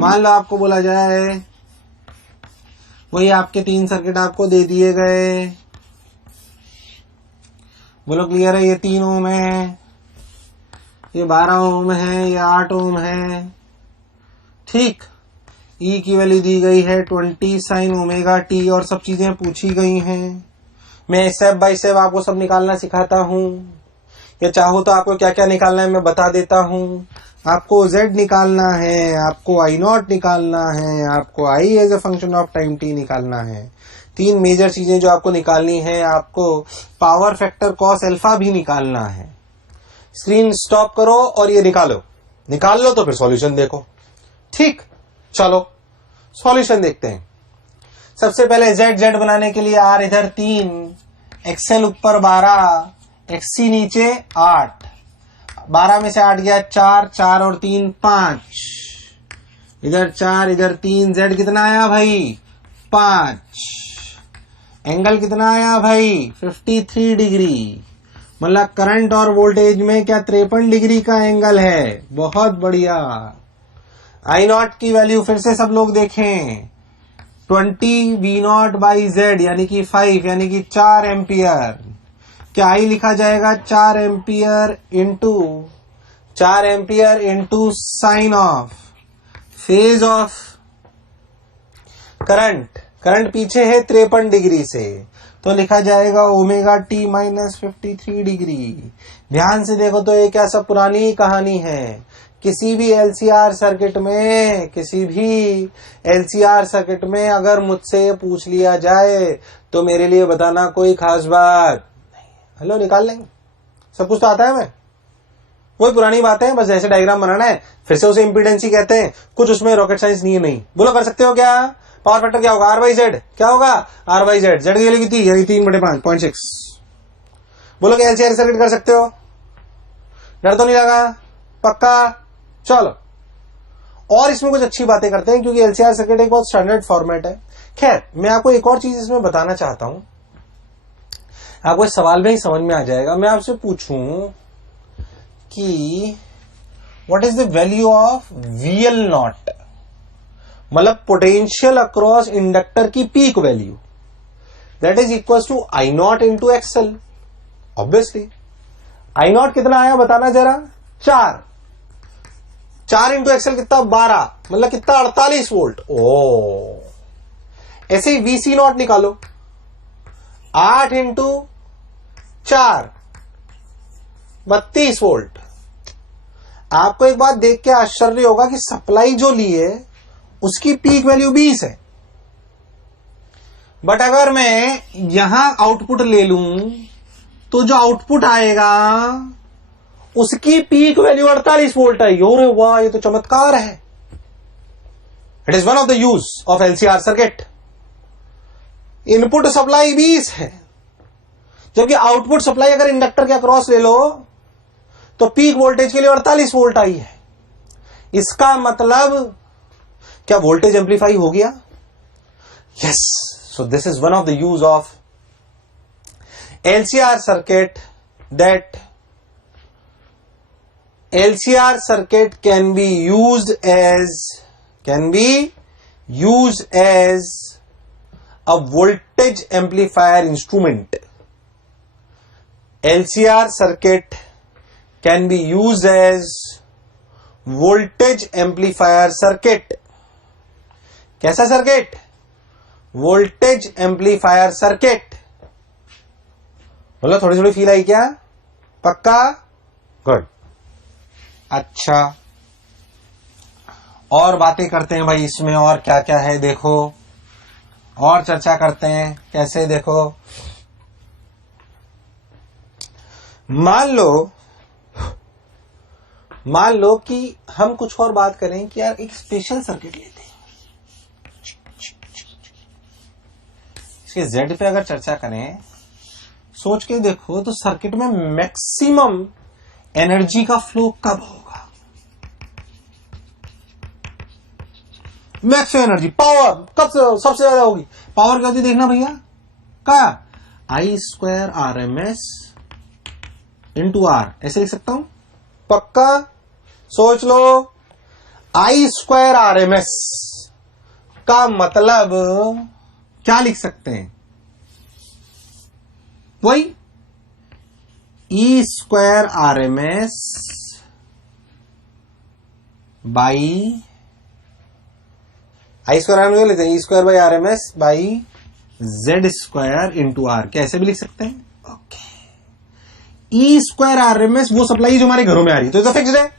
मान लो आपको बोला जाए वही आपके 3 सर्किट आपको दे दिए गए, बोलो क्लियर है, ये 3 ओम है, ये 12 ओम है, ये 8 ओम है, ठीक। ई की वैल्यू दी गई है 20 साइन ओमेगा टी और सब चीजें पूछी गई हैं। मैं स्टेप बाय स्टेप आपको सब निकालना सिखाता हूं, या चाहो तो आपको क्या क्या निकालना है मैं बता देता हूं। आपको Z निकालना है, आपको I0 निकालना है, आपको I as a function of time t निकालना है। 3 मेजर चीजें जो आपको निकालनी है। आपको पावर फैक्टर कॉस अल्फा भी निकालना है। स्क्रीन स्टॉप करो और ये निकाल लो तो फिर सॉल्यूशन देखो, ठीक। चलो सॉल्यूशन देखते हैं। सबसे पहले Z बनाने के लिए R इधर 3, XL ऊपर 12, XC नीचे 8, 12 में से 8 गया 4, 4 और 3 5, इधर 4 इधर 3, Z कितना आया भाई 5, एंगल कितना आया भाई 53 डिग्री, मतलब करंट और वोल्टेज में क्या 53 डिग्री का एंगल है। बहुत बढ़िया। I0 की वैल्यू फिर से सब लोग देखें, 20 V0 बाई Z यानी कि 5 यानी कि 4 एम्पियर। क्या I लिखा जाएगा 4 ampere into sine of phase of current पीछे है 53 डिग्री से, तो लिखा जाएगा ओमेगा टी माइनस 53 डिग्री। ध्यान से देखो तो ये क्या सब पुरानी कहानी है। किसी भी LCR सर्किट में अगर मुझसे ये पूछ लिया जाए तो मेरे लिए बताना कोई खास बात नहीं। हेलो निकाल लेंगे, सब कुछ तो आता है। मैं वही पुरानी बात है, बस ऐसे डायग्राम बनाना है, फिर से उसे इम्पीडेंस कहते हैं। कुछ उसमें रॉकेट साइंस नहीं। बोलो कर सकते हो क्या? पावर फैक्टर क्या होगा R/Z, क्या होगा R/Z, Z की वैल्यू कितनी यानी 3/5 0.6। बोलो कि LCR सर्किट कर सकते हो? डर तो नहीं लगा? पक्का? चलो और इसमें कुछ अच्छी बातें करते हैं, क्योंकि LCR सर्किट एक बहुत स्टैंडर्ड फॉर्मेट है। खैर मैं आपको एक और चीज इसमें बताना चाहता हूं, आपको इस सवाल में ही समझ में आ जाएगा। मैं आपसे पूछूं कि what is the value of VL0, मतलब पोटेंशियल अक्रॉस इंडक्टर की peak value, that is equal to I0 into XL। Obviously I0 कितना आया बताना जरा, 4 इंटू XL कितना 12, मतलब कितना 48 वोल्ट। ओ ऐसे ही VC0 निकालो, 8 इंटू 4 32 वोल्ट। आपको एक बात देख के आश्चर्य होगा कि सप्लाई जो ली है उसकी पीक वैल्यू 20 है, बट अगर मैं यहां आउटपुट ले लूं तो जो आउटपुट आएगा उसकी पीक वैल्यू 48 वोल्ट आई। अरे वाह, ये तो चमत्कार है। It is one of the use of LCR circuit. Input supply 20 है, जबकि आउटपुट सप्लाई अगर इंडक्टर के अक्रॉस ले लो तो पीक वोल्टेज के लिए 48 वोल्ट आई है। इसका मतलब क्या वोल्टेज एम्पलीफाई हो गया? Yes. So this is one of the use of LCR circuit, that LCR circuit can be used as a voltage amplifier instrument. LCR circuit can be used as voltage amplifier circuit. कैसा circuit? Voltage amplifier circuit. बोलो थोड़ी थोड़ी feel I क्या? पक्का? Good. अच्छा और बातें करते हैं भाई इसमें, और क्या क्या है देखो, और चर्चा करते हैं कैसे। देखो मान लो कि हम कुछ और बात करें कि यार एक स्पेशल सर्किट लेते हैं। इसके Z पे अगर चर्चा करें, सोच के देखो तो सर्किट में मैक्सिमम एनर्जी का फ्लो कब होगा? मैक्सिमम एनर्जी पावर कब सबसे ज्यादा होगी? पावर क्या होती देखना भैया, क्या I² RMS इंटू R, ऐसे लिख सकता हूं? पक्का? सोच लो, आई स्क्वायर RMS का मतलब क्या लिख सकते हैं? वही E square RMS by I square RMS लिखते हैं, E square by RMS by Z square into R. कैसे भी लिख सकते हैं? ओके। ई स्क्वायर RMS वो सप्लाई जो हमारे घरों में आ रही है, तो ये तो फिक्स्ड है।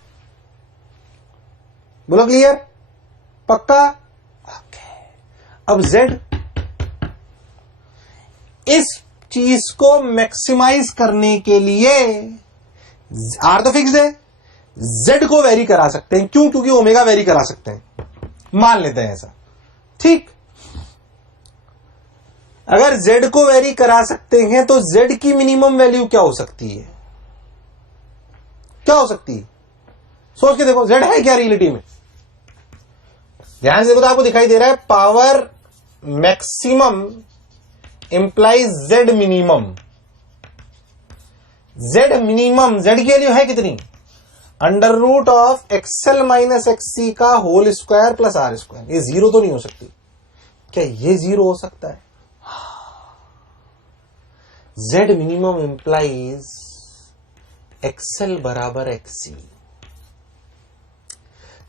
बोलो क्लियर? पक्का? ओके। अब जेड, इस चीज को मैक्सिमाइज करने के लिए आर तो फिक्स्ड है, जेड को वेरी करा सकते हैं। क्यों? क्योंकि ओमेगा वेरी करा सकते हैं, मान लेते हैं ऐसा। ठीक, अगर जेड को वेरी करा सकते हैं तो जेड की मिनिमम वैल्यू क्या हो सकती है? क्या हो सकती है? सोच के देखो, जेड है क्या रियलिटी में? ध्यान से देखो तो आपको दिखाई दे रहा है power maximum implies Z minimum. Z minimum, Z की वैल्यू है कितनी? Under root of X L minus X C का whole square plus R square. ये जीरो तो नहीं हो सकती। क्या ये जीरो हो सकता है? जेड मिनिमम इंप्लाइज एक्सएल बराबर एक्ससी।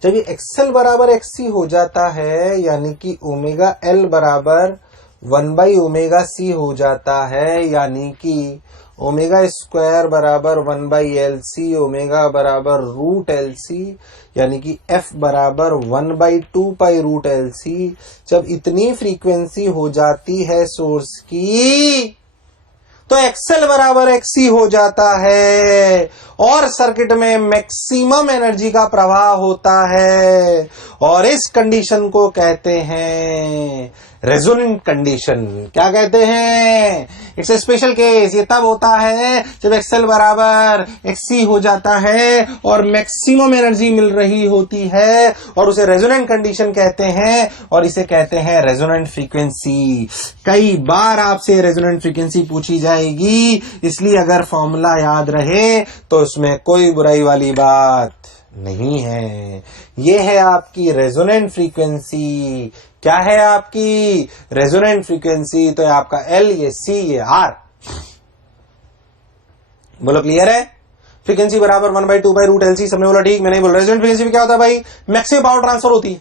जब ये एक्सएल बराबर एक्ससी हो जाता है, यानी कि ओमेगा एल बराबर 1/ओमेगा-c हो जाता है, यानी कि ओमेगा स्क्वायर बराबर 1/LC, ओमेगा बराबर रूट LC, यानी कि f बराबर 1/2π√LC। जब इतनी फ्रीक्वेंसी हो जाती है सोर्स की, तो एक्सएल बराबर एक्ससी हो जाता है और सर्किट में मैक्सिमम एनर्जी का प्रवाह होता है, और इस कंडीशन को कहते हैं रेजोनेंट कंडीशन। क्या कहते हैं? It's a special case. ये तब होता है जब एक्सएल बराबर एक्ससी हो जाता है और मैक्सिमम एनर्जी मिल रही होती है, और उसे रेजोनेंट कंडीशन कहते हैं, और इसे कहते हैं रेजोनेंट फ्रीक्वेंसी। कई बार आपसे रेजोनेंट फ्रीक्वेंसी पूछी जाएगी, इसलिए अगर फॉर्मूला याद रहे तो उसमें कोई बुराई वाली बात नहीं है। यह है आपकी रेजोनेंट फ्रीक्वेंसी। क्या है आपकी रेजोनेंट फ्रीक्वेंसी? तो आपका एल, ये सी, ये आर। बोलो क्लियर है? फ्रीक्वेंसी बराबर 1/2π√LC। सबने बोला ठीक, मैं नहीं बोल रहा। रेजोनेंट फ्रीक्वेंसी में क्या होता है भाई? मैक्सिमम पावर ट्रांसफर होती है।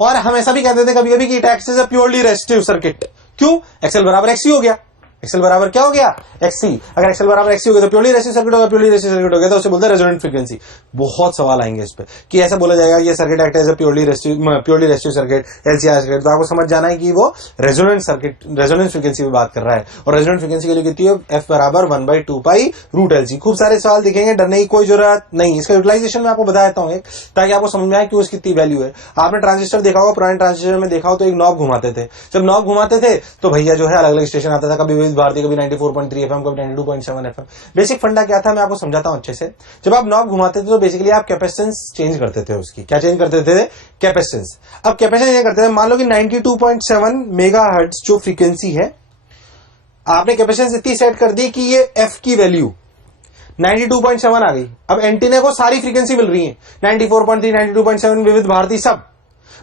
और हम ऐसा भी कहते थे कभी कभी कि it acts as a purely resistive circuit. क्यों? एक्सएल बराबर एक्ससी हो गया। एक्सएल बराबर क्या हो गया? एक्ससी। अगर एक्सएल बराबर एक्ससी हो गया तो प्योरली रेजिस्टिव सर्किट होगा। प्योरली रेजिस्टिव सर्किट हो गया तो उसे बोलते हैं रेजोनेंट फ्रीक्वेंसी। बहुत सवाल आएंगे इस पे कि ऐसा बोला जाएगा ये circuit act as a purely resistive circuit, LCR circuit. तो आपको समझ जाना है कि वो रेजोनेंट सर्किट, रेजोनेंट फ्रीक्वेंसी में बात कर रहा है। और रेजोनेंट फ्रीक्वेंसी की वैल्यू कितनी है? एफ बराबर 1/2π√LC। खूब सारे सवाल दिखेंगे, डरने की कोई जरूरत नहीं। इसका यूटिलाइजेशन मैं आपको बता देता हूँ एक, ताकि आपको समझ में आए कि उसकी कितनी वैल्यू है। आपने ट्रांजिस्टर देखा होगा, पुराने ट्रांजिस्टर में देखा हो तो एक नॉब घुमाते थे। जब नॉब घुमाते थे तो भैया जो है अलग अलग स्टेशन आता था, कभी विविध भारती, कभी 94.3 FM, कभी 92.7 FM। बेसिक फंडा क्या था मैं आपको समझाता हूं अच्छे से। जब आप नॉब घुमाते थे तो बेसिकली आप कैपेसिटेंस चेंज करते थे उसकी। क्या चेंज करते थे? कैपेसिटेंस। अब कैपेसिटेंस चेंज करते थे, मान लो कि 92.7 मेगाहर्ट्ज जो फ्रीक्वेंसी है, आपने कैपेसिटेंस इतनी सेट कर दी कि ये एफ की वैल्यू 92.7 आ गई। अब एंटीना को सारी फ्रीक्वेंसी मिल रही है, 94.3, 92.7, विविध भारती, सब।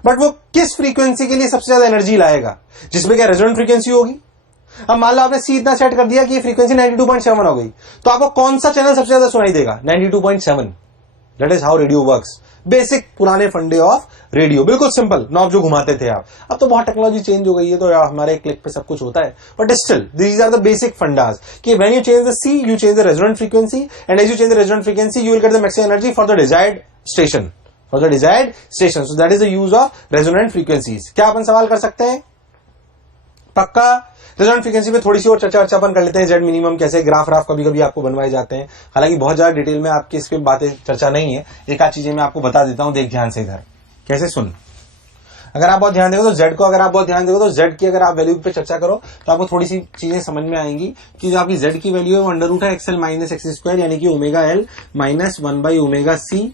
बट वो किस फ्रीक्वेंसी के लिए सबसे ज्यादा एनर्जी लाएगा? जिसमें क्या रेजोनेंट फ्रीक्वेंसी होगी। अब मान लो आपने सी इतना सेट कर दिया कि फ्रीक्वेंसी 92.7 हो गई, तो आपको कौन सा चैनल सबसे ज्यादा सुनाई देगा? 92.7। That is how radio works. Basic पुराने फंडे ऑफ रेडियो, बिल्कुल सिंपल। नॉब जो घुमाते थे आप, अब तो बहुत टेक्नोलॉजी चेंज हो गई है, तो हमारे क्लिक पे सब कुछ होता है, but still these are the basic fundas कि when you change the C, you change the resonant frequency, and as you change the resonant frequency, you will get the maximum energy for the desired station, for the desired station. So that is the use of resonant frequencies. क्या अपन सवाल कर सकते हैं? पक्का? Resonant frequency पे थोड़ी सी और चर्चा अपन कर लेते हैं। जेड मिनिमम कैसे ग्राफ राफ कभी कभी आपको बनवाए जाते हैं, हालांकि बहुत ज्यादा डिटेल में आपकी इस पे बातें चर्चा नहीं है। एक आध चीजें मैं आपको बता देता हूं, देख ध्यान से इधर। कैसे? सुन, अगर आप बहुत ध्यान देखो तो जेड को, अगर आप बहुत ध्यान देखो तो जेड की अगर आप वैल्यू पे चर्चा करो तो आपको थोड़ी सी चीजें समझ में आएंगी कि जो आपकी जेड की वैल्यू है वो अंडर रूट है एक्सएल माइनस एक्स स्क्वायर, यानी कि ओमेगा एल माइनस 1/ओमेगा-c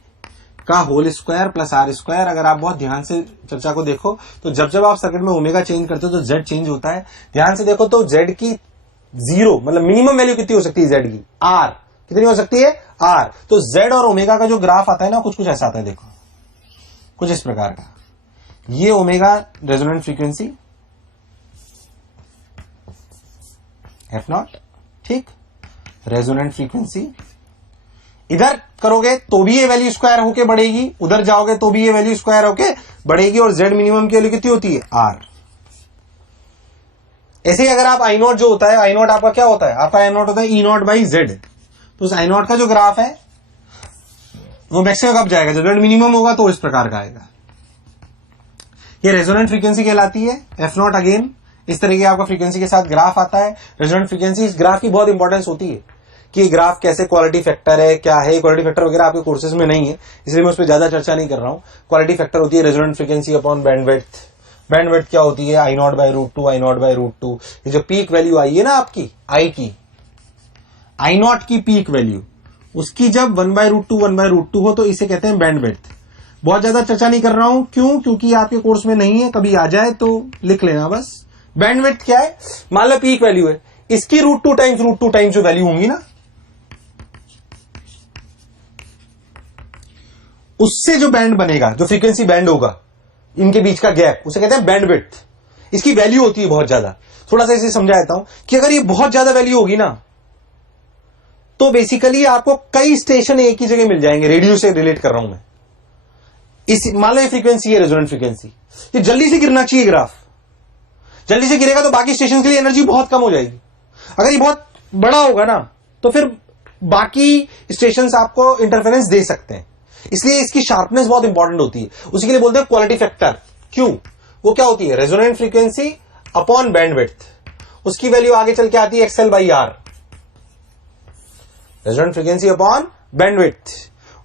का whole square plus R square. अगर आप बहुत ध्यान से चर्चा को देखो तो जब जब आप सर्किट में ओमेगा चेंज करते हो तो जेड चेंज होता है। ध्यान से देखो तो जेड की जीरो मतलब मिनिमम वैल्यू कितनी हो सकती है? जेड की आर कितनी हो सकती है? आर। तो जेड और ओमेगा का जो ग्राफ आता है ना, कुछ कुछ ऐसा आता है। देखो कुछ इस प्रकार का। ये omega resonant frequency F not, ठीक, रेजोनेंट फ्रीक्वेंसी। इधर करोगे तो भी ये वैल्यू स्क्वायर होके बढ़ेगी, उधर जाओगे तो भी ये वैल्यू स्क्वायर होके बढ़ेगी, और जेड मिनिमम की वैल्यू कितनी होती है, आर। ऐसे ही अगर आप आई नॉट जो होता है, आई नॉट आपका क्या होता है, आपका आई नॉट होता है ई नॉट बाई जेड। तो उस आई नॉट का जो ग्राफ है वो मैक्सिमम कब जाएगा, जब जेड मिनिमम होगा तो इस प्रकार का आएगा। ये रेजोनेंट फ्रीक्वेंसी कहलाती है एफ नॉट। अगेन इस तरह के आपका फ्रीक्वेंसी के साथ ग्राफ आता है रेजोनेंट फ्रीक्वेंसी। इस ग्राफ की बहुत इंपॉर्टेंस होती है कि ग्राफ कैसे, क्वालिटी फैक्टर है क्या है, क्वालिटी फैक्टर वगैरह आपके कोर्सेज में नहीं है, इसलिए मैं उस पर ज्यादा चर्चा नहीं कर रहा हूं। क्वालिटी फैक्टर होती है resonant frequency upon bandwidth. Bandwidth क्या होती है, I naught by root two, I naught by root two. ये जो पीक वैल्यू आई है ना आपकी आई की, आई नॉट की पीक वैल्यू, उसकी जब 1/√2 हो तो इसे कहते हैं बैंडविड्थ। बहुत ज्यादा चर्चा नहीं कर रहा हूं, क्यों, क्योंकि आपके कोर्स में नहीं है, कभी आ जाए तो लिख लेना बस। बैंडविड्थ क्या है, मान लो पीक वैल्यू है, इसकी √2 टाइम्स जो वैल्यू होंगी ना, उससे जो बैंड बनेगा, जो फ्रीक्वेंसी बैंड होगा, इनके बीच का गैप, उसे कहते हैं बैंडविड्थ। इसकी वैल्यू होती है बहुत ज्यादा। थोड़ा सा इसे समझा देता हूं कि अगर ये बहुत ज्यादा वैल्यू होगी ना, तो बेसिकली आपको कई स्टेशन एक ही जगह मिल जाएंगे। रेडियो से रिलेट कर रहा हूं मैं। इस मान लो ये फ्रीक्वेंसी है रेजोनेंट फ्रीक्वेंसी, ये जल्दी से गिरना चाहिए ग्राफ। जल्दी से गिरेगा तो बाकी स्टेशन के लिए एनर्जी बहुत कम हो जाएगी। अगर ये बहुत बड़ा होगा ना, तो फिर बाकी स्टेशन आपको इंटरफेरेंस दे सकते हैं। इसलिए इसकी शार्पनेस बहुत इंपॉर्टेंट होती है। उसी के लिए बोलते हैं क्वालिटी फैक्टर। क्यों, वो क्या होती है, रेजोनेंट फ्रीक्वेंसी अपॉन बैंडविड्थ। उसकी वैल्यू आगे चल के आती है XL/R। Resonant frequency upon bandwidth,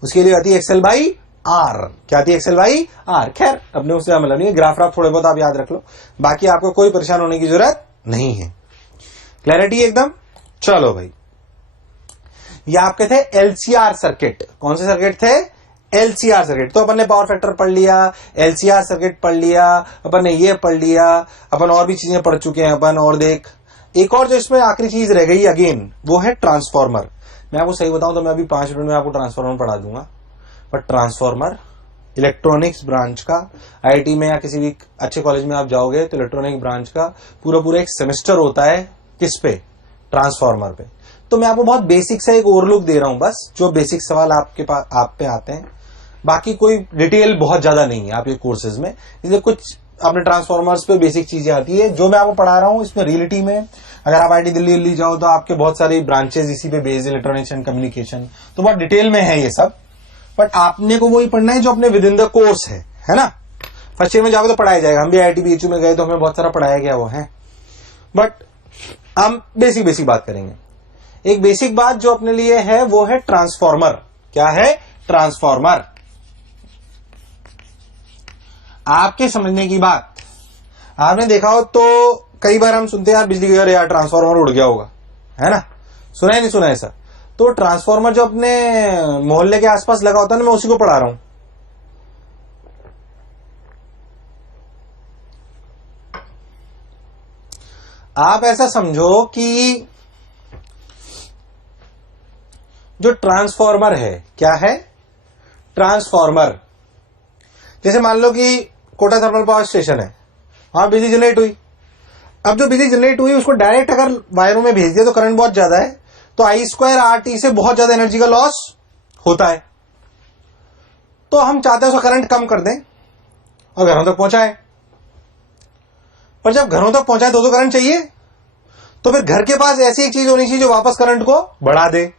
उसके लिए आती है XL/R। क्या आती है, XL/R। खैर अपने उससे मतलब नहीं, ग्राफ राफ थोड़े बहुत आप याद रख लो, बाकी आपको कोई परेशान होने की जरूरत नहीं है। क्लैरिटी एकदम। चलो भाई, ये आपके थे LCR सर्किट। कौन से सर्किट थे, LCR सर्किट। तो अपन ने पावर फैक्टर पढ़ लिया, LCR सर्किट पढ़ लिया, अपन ने ये पढ़ लिया, अपन और भी चीजें पढ़ चुके हैं अपन। और देख, एक और जो इसमें आखिरी चीज रह गई अगेन, वो है ट्रांसफॉर्मर। मैं आपको सही बताऊं तो मैं अभी 5 मिनट में आपको ट्रांसफॉर्मर पढ़ा दूंगा। बट ट्रांसफॉर्मर इलेक्ट्रॉनिक्स ब्रांच का, IIT में या किसी भी अच्छे कॉलेज में आप जाओगे तो इलेक्ट्रॉनिक ब्रांच का पूरा एक सेमेस्टर होता है किस पे, ट्रांसफॉर्मर पे। तो मैं आपको बहुत बेसिक सा एक ओवरलुक दे रहा हूं बस, जो बेसिक सवाल आपके पास आप पे आते हैं। बाकी कोई डिटेल बहुत ज्यादा नहीं है आपके कोर्सेज में, इसलिए कुछ अपने ट्रांसफॉर्मर्स पे बेसिक चीजें आती है। जो मैं आपको पढ़ा रहा हूं इसमें रियलिटी में, अगर आप IIT दिल्ली जाओ तो आपके बहुत सारे ब्रांचेस इसी पे बेस्ड, इलेक्ट्रॉनिक्स एंड कम्युनिकेशन, तो बहुत डिटेल में है ये सब। बट आपने को वही पढ़ना है जो अपने विद इन द कोर्स है ना। फर्स्ट ईयर में जाओगे तो पढ़ाया जाएगा। हम भी IIT BHU में गए तो हमें बहुत सारा पढ़ाया गया वो है। बट हम बेसिक बात करेंगे। एक बेसिक बात जो अपने लिए है वो है ट्रांसफॉर्मर। क्या है, ट्रांसफॉर्मर। आपके समझने की बात, आपने देखा हो तो कई बार हम सुनते हैं यार बिजली गई, यार ट्रांसफॉर्मर उड़ गया होगा, है ना। सुना है नहीं सुना ऐसा। तो ट्रांसफॉर्मर जो अपने मोहल्ले के आसपास लगा होता है ना, मैं उसी को पढ़ा रहा हूं। आप ऐसा समझो कि जो ट्रांसफॉर्मर है, क्या है, ट्रांसफॉर्मर। जैसे मान लो कि कोटा थर्मल पावर स्टेशन है, वहां बिजली जनरेट हुई। अब जो बिजली जनरेट हुई उसको डायरेक्ट अगर वायरों में भेज दिया तो करंट बहुत ज्यादा है, तो I²RT से बहुत ज्यादा एनर्जी का लॉस होता है। तो हम चाहते हैं उसका करंट कम कर दें और घरों तक पहुंचाए। पर जब घरों तक पहुंचाए तो करंट चाहिए, तो फिर घर के पास ऐसी एक चीज होनी चाहिए जो वापस करंट को बढ़ा दे।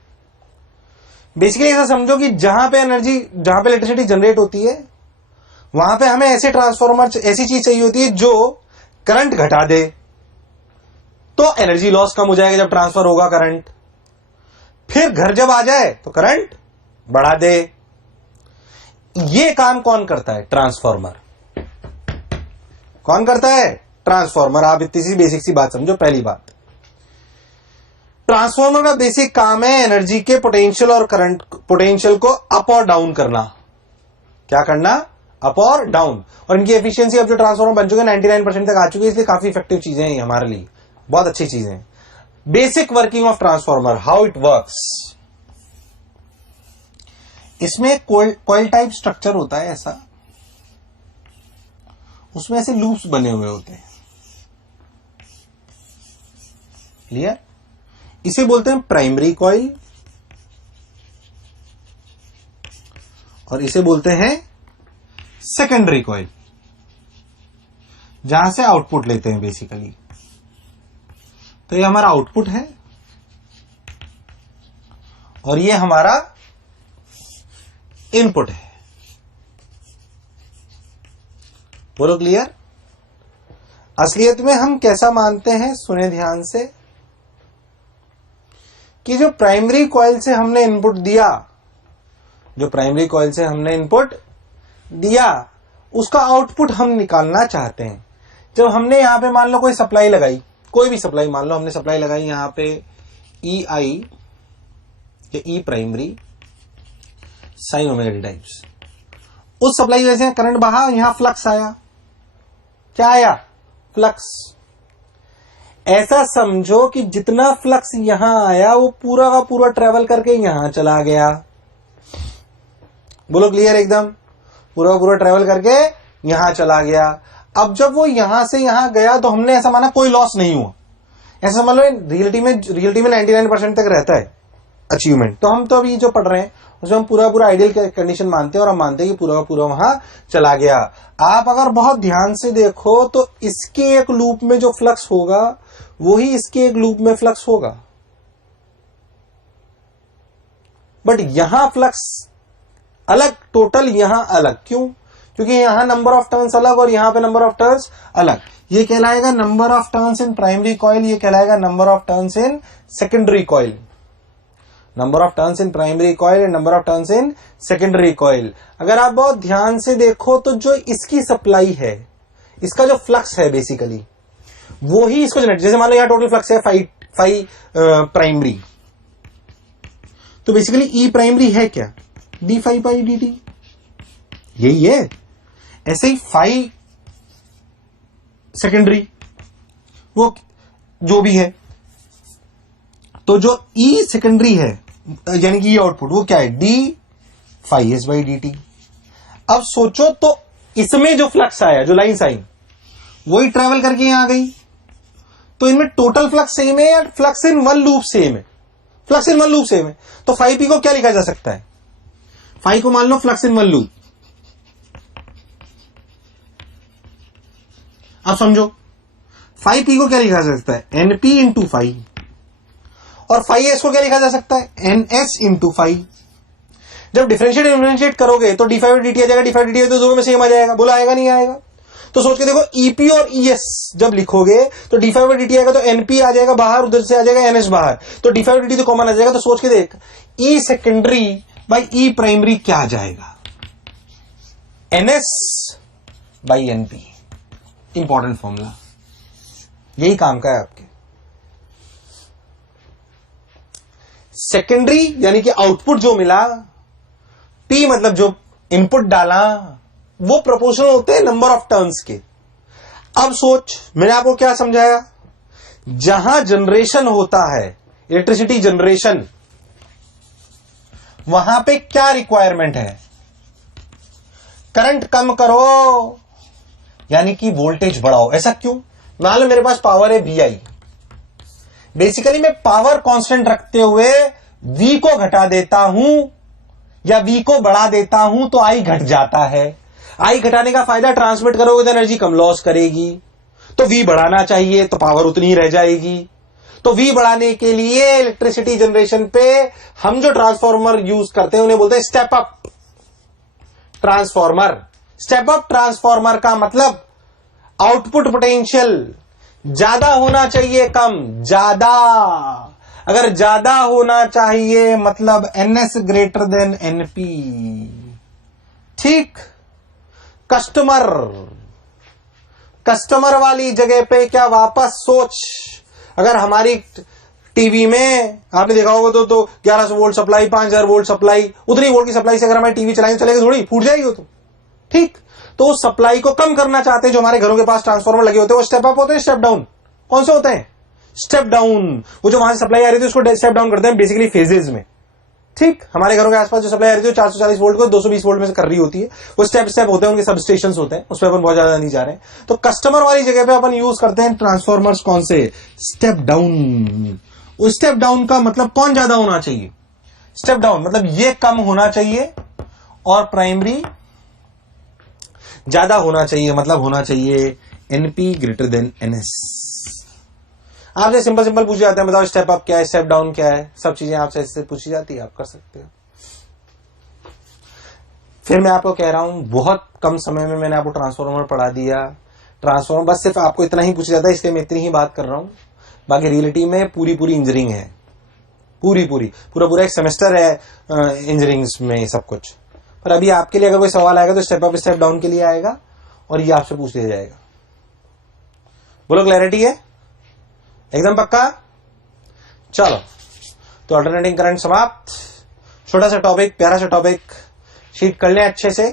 बेसिकली ऐसा समझो कि जहां पे इलेक्ट्रिसिटी जनरेट होती है, वहां पे हमें ऐसे ट्रांसफॉर्मर, ऐसी चीज चाहिए होती है जो करंट घटा दे, तो एनर्जी लॉस कम हो जाएगा जब ट्रांसफर होगा करंट। फिर घर जब आ जाए तो करंट बढ़ा दे। ये काम कौन करता है, ट्रांसफॉर्मर। कौन करता है, ट्रांसफॉर्मर। आप इतनी सी बेसिक सी बात समझो। पहली बात, ट्रांसफॉर्मर का बेसिक काम है एनर्जी के पोटेंशियल और करंट पोटेंशियल को अप और डाउन करना। क्या करना, अप और डाउन। और इनकी एफिशिएंसी अब जो ट्रांसफॉर्मर बन चुके हैं 99% तक आ चुकी है, इसलिए काफी इफेक्टिव चीजें हैं हमारे लिए, बहुत अच्छी चीजें हैं। Basic working of transformer, how it works. इसमें कोयल टाइप स्ट्रक्चर होता है ऐसा, उसमें ऐसे लूप्स बने हुए होते हैं। क्लियर? इसे बोलते हैं प्राइमरी कॉइल और इसे बोलते हैं सेकेंडरी कॉइल, जहां से आउटपुट लेते हैं बेसिकली। तो ये हमारा आउटपुट है और ये हमारा इनपुट है। बोलो क्लियर? असलियत में हम कैसा मानते हैं, सुने ध्यान से, कि जो प्राइमरी कॉइल से हमने इनपुट दिया, जो प्राइमरी कॉइल से हमने इनपुट दिया, उसका आउटपुट हम निकालना चाहते हैं। जब हमने यहां पे मान लो कोई सप्लाई लगाई, कोई भी सप्लाई, मान लो हमने सप्लाई लगाई यहां पे EI या E primary sine omega D types, उस सप्लाई वजह से करंट बहा, यहां फ्लक्स आया। क्या आया? फ्लक्स। ऐसा समझो कि जितना फ्लक्स यहां आया वो पूरा का पूरा ट्रेवल करके यहां चला गया। बोलो क्लियर? एकदम पूरा का पूरा ट्रेवल करके यहां चला गया। अब जब वो यहां से यहां गया तो हमने ऐसा माना कोई लॉस नहीं हुआ। ऐसा मान लो रियलिटी में 99% तक रहता है अचीवमेंट। तो हम तो अभी जो पढ़ रहे हैं उसमें हम पूरा आइडियल कंडीशन मानते हैं और हम मानते हैं कि पूरा का पूरा वहां चला गया। आप अगर बहुत ध्यान से देखो तो इसके एक लूप में जो फ्लक्स होगा वही इसके एक लूप में फ्लक्स होगा, बट यहां फ्लक्स अलग, टोटल यहां अलग। क्यों? क्योंकि यहां नंबर ऑफ टर्न्स अलग और यहां पे नंबर ऑफ टर्न्स अलग। ये कहलाएगा number of turns in primary coil, ये कहलाएगा number of turns in secondary coil. Number of turns in primary coil and number of turns in secondary coil. अगर आप बहुत ध्यान से देखो तो जो इसकी सप्लाई है, इसका जो फ्लक्स है बेसिकली वो ही इसको जनरेट, जैसे मान लो यहां टोटल फ्लक्स है 5 प्राइमरी, तो बेसिकली E प्राइमरी है क्या? d5 बाई dt, यही है। ऐसे ही 5 सेकेंडरी वो जो भी है, तो जो E सेकेंडरी है यानी कि आउटपुट वो क्या है? d5s by dt। अब सोचो तो इसमें जो फ्लक्स आया, जो लाइन साइन, वही ट्रेवल करके यहां आ गई, तो इनमें टोटल फ्लक्स सेम है या flux in one loop same है? Flux in one loop same है। तो 5p को क्या लिखा जा सकता है? 5 को मान लो फ्लक्स इन वन लूप। अब समझो 5p को क्या लिखा जा सकता है? np इंटू 5, और 5s को क्या लिखा जा सकता है? ns into 5। जब डिफरेंशिएट करोगे तो d5 dt आ जाएगा, d5 dt तो दोनों में सेम आ जाएगा। बोला आएगा नहीं आएगा? तो सोच के देखो EP और ES जब लिखोगे तो d5 dt आएगा तो NP आ जाएगा बाहर, उधर से आ जाएगा NS बाहर, तो d5 dt तो कॉमन आ जाएगा। तो सोच के देख E secondary by E primary क्या आ जाएगा? NS by NP। Important formula, यही काम का है आपके। सेकेंडरी यानी कि आउटपुट जो मिला, P मतलब जो इनपुट डाला, वो प्रोपोर्शनल होते हैं नंबर ऑफ टर्न्स के। अब सोच, मैंने आपको क्या समझाया? जहां जनरेशन होता है, इलेक्ट्रिसिटी जनरेशन, वहां पे क्या रिक्वायरमेंट है? करंट कम करो यानी कि वोल्टेज बढ़ाओ। ऐसा क्यों? मान लो मेरे पास पावर है VI, बेसिकली मैं पावर कांस्टेंट रखते हुए V को घटा देता हूं या V को बढ़ा देता हूं तो I घट जाता है। I घटाने का फायदा, ट्रांसमिट करोगे तो एनर्जी कम लॉस करेगी, तो V बढ़ाना चाहिए तो पावर उतनी ही रह जाएगी। तो V बढ़ाने के लिए इलेक्ट्रिसिटी जनरेशन पे हम जो ट्रांसफॉर्मर यूज करते हैं उन्हें बोलते हैं step up transformer. Step up transformer का मतलब आउटपुट पोटेंशियल ज्यादा होना चाहिए, कम ज्यादा। अगर ज्यादा होना चाहिए मतलब NS ग्रेटर देन NP। ठीक? कस्टमर वाली जगह पे क्या वापस सोच, अगर हमारी टीवी में आपने देखा होगा तो 1100 वोल्ट सप्लाई, 5000 वोल्ट सप्लाई, उतनी वोल्ट की सप्लाई से अगर हमारी टीवी चलाएंगे चलेगी थोड़ी, फूट जाएगी वो तो। ठीक? तो उस सप्लाई को कम करना चाहते हैं, जो हमारे घरों के पास ट्रांसफार्मर लगे होते हैं वो स्टेप अप होते हैं, स्टेप डाउन? कौन से होते हैं? Step down. वो जो वहां से सप्लाई आ रही थी उसको स्टेप डाउन करते हैं बेसिकली फेजेस में। ठीक, हमारे घरों के आसपास जो सप्लाई आ रही है 440 वोल्ट को 220 वोल्ट में से कर रही होती है, वो स्टेप स्टेप होते हैं, उनके सब स्टेशन होते हैं, उस पर अपन बहुत ज्यादा नहीं जा रहे हैं। तो कस्टमर वाली जगह पे अपन यूज करते हैं ट्रांसफॉर्मर्स कौन से, स्टेप डाउन। उस स्टेप डाउन का मतलब कौन ज्यादा होना चाहिए, स्टेप डाउन मतलब ये कम होना चाहिए और प्राइमरी ज्यादा होना चाहिए, मतलब होना चाहिए एनपी ग्रेटर देन एनएस। आपसे सिंपल सिंपल पूछे जाते हैं, बताओ स्टेप अप क्या है, स्टेप डाउन क्या है, सब चीजें आपसे इससे पूछी जाती है, आप कर सकते हो। फिर मैं आपको कह रहा हूं बहुत कम समय में मैंने आपको ट्रांसफॉर्मर पढ़ा दिया। ट्रांसफॉर्मर बस सिर्फ आपको इतना ही पूछा जाता है, इसलिए मैं इतनी ही बात कर रहा हूं। बाकी रियलिटी में पूरी इंजीनियरिंग है, पूरा एक सेमेस्टर है इंजीनियरिंग में सब कुछ। पर अभी आपके लिए अगर कोई सवाल आएगा तो स्टेप अप स्टेप डाउन के लिए आएगा और ये आपसे पूछ लिया जाएगा। बोलो क्लैरिटी है एकदम पक्का? चलो, तो अल्टरनेटिंग करंट समाप्त। छोटा सा टॉपिक, प्यारा सा टॉपिक, शीट कर लें अच्छे से।